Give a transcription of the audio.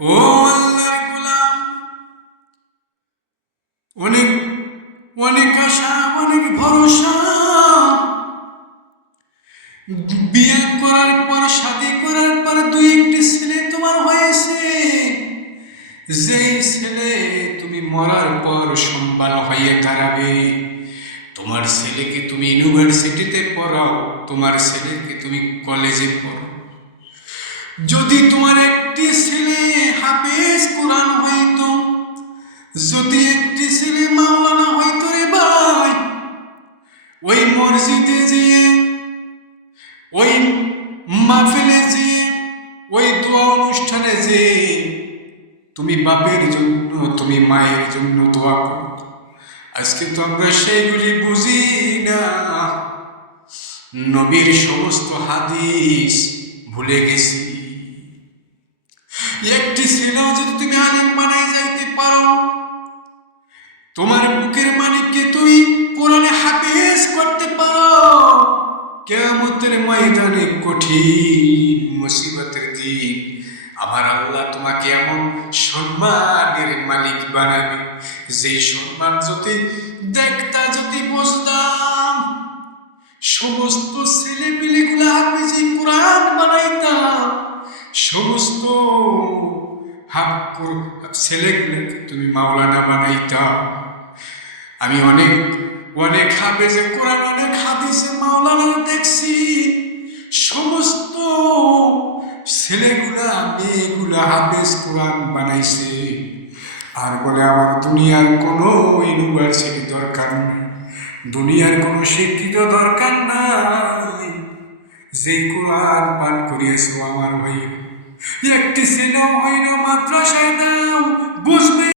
ও আল্লাহর গোলাম, অনেক অনেক আশা, অনেক ভরসা। বিয়ে করার পর, শাদী করার পর দুই একটি ছেলে তোমার হয়েছে। যেই ছেলে তুমি মরার পর সম্বল হয়ে দাঁড়াবে। তোমার ছেলেকে তুমি ইউনিভার্সিটিতে পড়াও, তোমার ছেলেকে তুমি কলেজে পড়াও। যদি তোমার একটি ছেলে হাফেজ কোরআন হইতো, যদি একটি ছেলে মাওলানা হইতো রে ভাই, ওই মসজিদে যেয়ে, ওই মাহফিলে যেয়ে, ওই দোয়া অনুষ্ঠানে যেয়ে তুমি বাপের জন্য, তুমি মায়ের জন্য দোয়া করো। আজকে তো আমরা সেইগুলি বুঝি না, নবীর সমস্ত হাদিস ভুলে গেছি। একটি ছেলেও যদি তুমি আলেম বানায় যাইতে পারো, তোমার বুকের মালিককে তুই কোরআনে হাফেজ করতে পারো, কিয়ামতের ময়দানে কঠিন মুসিবতের দিন আমার আল্লাহ তোমাকে এমন সম্মানের মালিক বানাবে, যে সম্মান যদি দেখতা, যদি বুঝতাম, সমস্ত ছেলেপিলেগুলো হাফেজি কোরআন বানাইতাম, সমস্ত ছেলেগুলোকে তুমি মাওলানা বানাইতাম। আমি অনেক অনেক হাফেজে কোরআন, অনেক হাদিসে মাওলানা দেখছি। সমস্ত ছেলেগুলা মেয়েগুলা হাফেজ কোরআন বানাইছে, আর বলে আমার দুনিয়ার কোনো ইউনিভার্সিটি দরকার নেই, দুনিয়ার কোনো শিক্ষিত দরকার নাই, যে কোরআন পাঠ করিয়েছ আমার ভাই। একটি ছেলেও হইল মাদ্রাসায়